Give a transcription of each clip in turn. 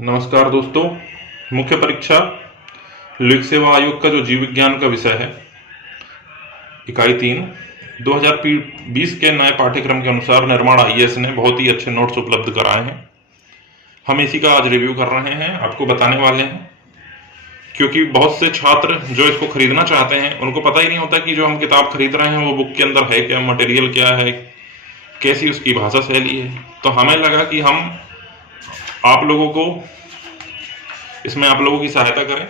नमस्कार दोस्तों। मुख्य परीक्षा लोक सेवा आयोग का जो जीव विज्ञान का विषय है, इकाई 3 2020 के नए पाठ्यक्रम के अनुसार निर्माण आईएएस ने बहुत ही अच्छे नोट्स उपलब्ध कराए हैं। हम इसी का आज रिव्यू कर रहे हैं, आपको बताने वाले हैं, क्योंकि बहुत से छात्र जो इसको खरीदना चाहते हैं उनको पता ही नहीं होता कि जो हम किताब खरीद रहे हैं वो बुक के अंदर है क्या, मटेरियल क्या है, कैसी उसकी भाषा शैली है। तो हमें लगा कि हम आप लोगों को इसमें आप लोगों की सहायता करें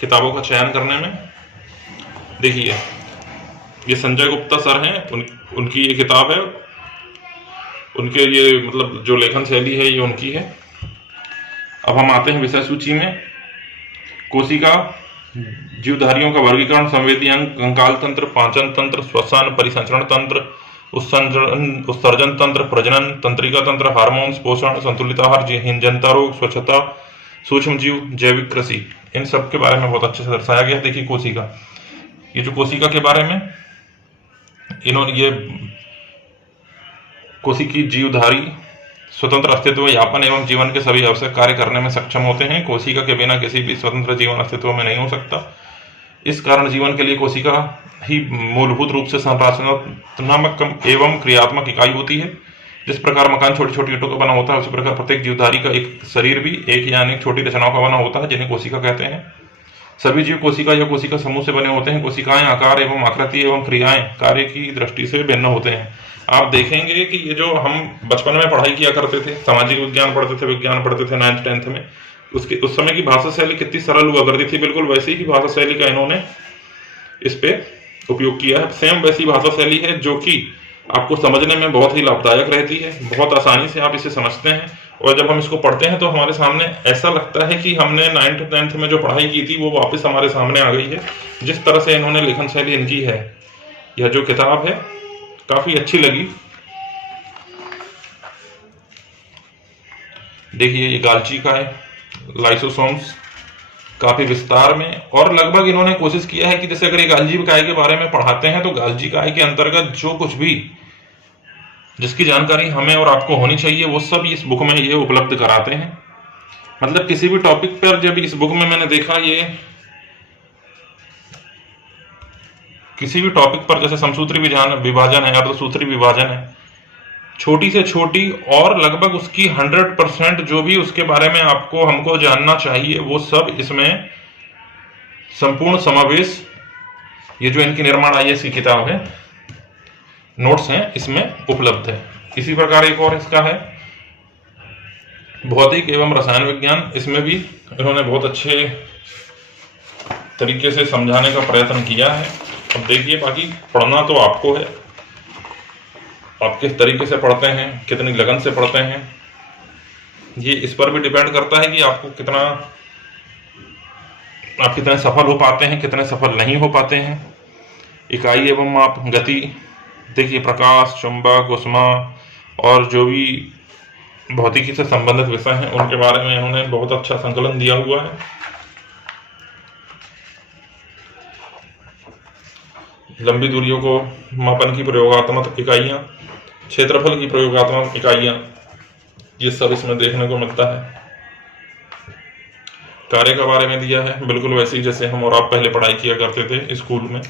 किताबों का चयन करने में। देखिए, ये संजय गुप्ता सर हैं, उनकी ये किताब है, उनके ये मतलब जो लेखन शैली है ये उनकी है। अब हम आते हैं विषय सूची में। कोशिका, जीवधारियों का वर्गीकरण, संवेदी अंग, कंकाल तंत्र, पाचन तंत्र, श्वसन, परिसंचरण तंत्र, उत्सर्जन तंत्र, प्रजनन, तंत्रिका तंत्र, हार्मोन्स, पोषण, संतुलित आहार, जनता रोग, स्वच्छता, सूक्ष्म जीव, जैविक कृषि, इन सब के बारे में बहुत अच्छे से दर्शाया गया। देखिए कोशिका, ये जो कोशिका के बारे में इन्होंने ये कोशिकी जीवधारी स्वतंत्र अस्तित्व, यापन एवं जीवन के सभी आवश्यक कार्य करने में सक्षम होते हैं। कोशिका के बिना किसी भी स्वतंत्र जीवन अस्तित्व में नहीं हो सकता। इस कारण जीवन के लिए कोशिका ही मूलभूत रूप से संरचनात्मक एवं क्रियात्मक इकाई होती है। जिस प्रकार मकान छोटी छोटी ईंटों का बना होता है, उसी प्रकार प्रत्येक जीवधारी का एक शरीर भी एक या अनेक छोटी रचनाओं का बना होता है, जिन्हें कोशिका कहते हैं। सभी जीव कोशिका या कोशिका समूह से बने होते हैं। कोशिकाएं आकार एवं आकृति एवं क्रियाएं कार्य की दृष्टि से भिन्न होते हैं। आप देखेंगे कि ये जो हम बचपन में पढ़ाई किया करते थे, सामाजिक विज्ञान पढ़ते थे, विज्ञान पढ़ते थे 9th 10th में, उस समय की भाषा शैली कितनी सरल हुआ करती थी, बिल्कुल वैसी ही भाषा शैली का इन्होंने इस पे उपयोग किया है। सेम वैसी भाषा शैली है जो कि आपको समझने में बहुत ही लाभदायक रहती है। बहुत आसानी से आप इसे समझते हैं और जब हम इसको पढ़ते हैं तो हमारे सामने ऐसा लगता है कि हमने 9th 10th में जो पढ़ाई की थी वो वापस हमारे सामने आ गई है। जिस तरह से इन्होंने लेखन शैली इनकी है, यह जो किताब है काफी अच्छी लगी। देखिए, ये गाल्ची का है, लाइसोसोम्स, काफी विस्तार में, और लगभग इन्होंने कोशिश किया है कि जैसे अगर ये गाल्जी काय के बारे में पढ़ाते हैं तो गाल्जी काय के अंतर्गत जो कुछ भी जिसकी जानकारी हमें और आपको होनी चाहिए वो सब इस बुक में ये उपलब्ध कराते हैं। मतलब किसी भी टॉपिक पर जब इस बुक में मैंने देखा, ये किसी भी टॉपिक पर जैसे समसूत्री विभाजन है, अर्धसूत्री विभाजन है, छोटी से छोटी और लगभग उसकी 100% जो भी उसके बारे में आपको हमको जानना चाहिए वो सब इसमें संपूर्ण समावेश, ये जो इनकी निर्माण आईएएस की किताब है, नोट्स हैं, इसमें उपलब्ध है। इसी प्रकार एक और इसका है भौतिक एवं रसायन विज्ञान। इसमें भी इन्होंने बहुत अच्छे तरीके से समझाने का प्रयत्न किया है। अब देखिए, बाकी पढ़ना तो आपको है, आप किस तरीके से पढ़ते हैं, कितनी लगन से पढ़ते हैं, ये इस पर भी डिपेंड करता है कि आप कितने सफल हो पाते हैं, कितने सफल नहीं हो पाते हैं। इकाई एवं माप, गति, देखिए प्रकाश, चुंबक, ऊष्मा और जो भी भौतिकी से संबंधित विषय हैं उनके बारे में इन्होंने बहुत अच्छा संकलन दिया हुआ है। लंबी दूरियों को मापन की प्रयोगात्मक इकाइयां, क्षेत्रफल की प्रयोगात्मक इकाइयां, ये सब इसमें देखने को मिलता है। कार्य के बारे में दिया है बिल्कुल वैसे ही जैसे हम और आप पहले पढ़ाई किया करते थे स्कूल में।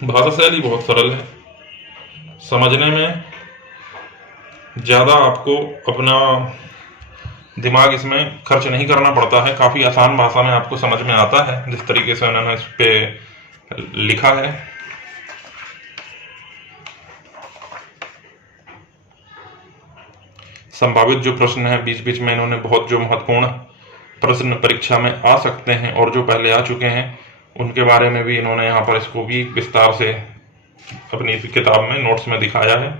भाषा शैली बहुत सरल है, समझने में ज्यादा आपको अपना दिमाग इसमें खर्च नहीं करना पड़ता है। काफी आसान भाषा में आपको समझ में आता है जिस तरीके से उन्होंने इस पे लिखा है। संभावित जो प्रश्न है बीच बीच में इन्होंने बहुत जो महत्वपूर्ण प्रश्न परीक्षा में आ सकते हैं और जो पहले आ चुके हैं उनके बारे में भी इन्होंने यहाँ पर इसको भी विस्तार से अपनी किताब में नोट्स में दिखाया है।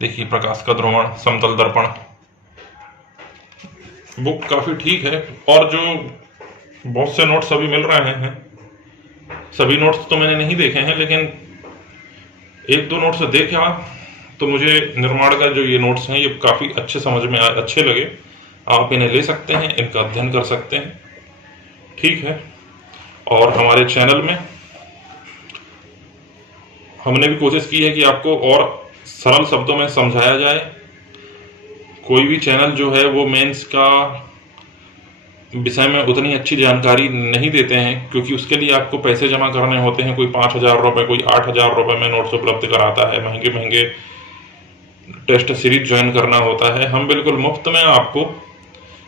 देखिए, प्रकाश का ध्रुवण, समतल दर्पण, बुक काफी ठीक है। और जो बहुत से नोट्स अभी मिल रहे हैं, सभी नोट्स तो मैंने नहीं देखे हैं, लेकिन एक दो नोट्स देखा तो मुझे निर्माण का जो ये नोट्स हैं ये काफी अच्छे समझ में आए, अच्छे लगे। आप इन्हें ले सकते हैं, इनका अध्ययन कर सकते हैं, ठीक है। और हमारे चैनल में हमने भी कोशिश की है कि आपको और सरल शब्दों में समझाया जाए। कोई भी चैनल जो है वो मेंस का विषय में उतनी अच्छी जानकारी नहीं देते हैं, क्योंकि उसके लिए आपको पैसे जमा करने होते हैं। कोई 5,000 रुपये, कोई 8,000 रुपये में नोट्स उपलब्ध कराता है, महंगे महंगे टेस्ट सीरीज ज्वाइन करना होता है। हम बिल्कुल मुफ्त में आपको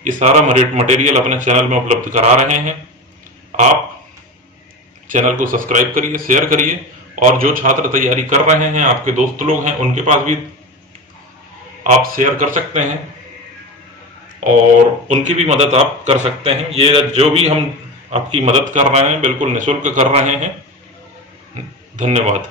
ये सारा मटेरियल अपने चैनल में उपलब्ध करा रहे हैं। आप चैनल को सब्सक्राइब करिए, शेयर करिए, और जो छात्र तैयारी कर रहे हैं, आपके दोस्त लोग हैं, उनके पास भी आप शेयर कर सकते हैं और उनकी भी मदद आप कर सकते हैं। ये जो भी हम आपकी मदद कर रहे हैं बिल्कुल निःशुल्क कर रहे हैं। धन्यवाद।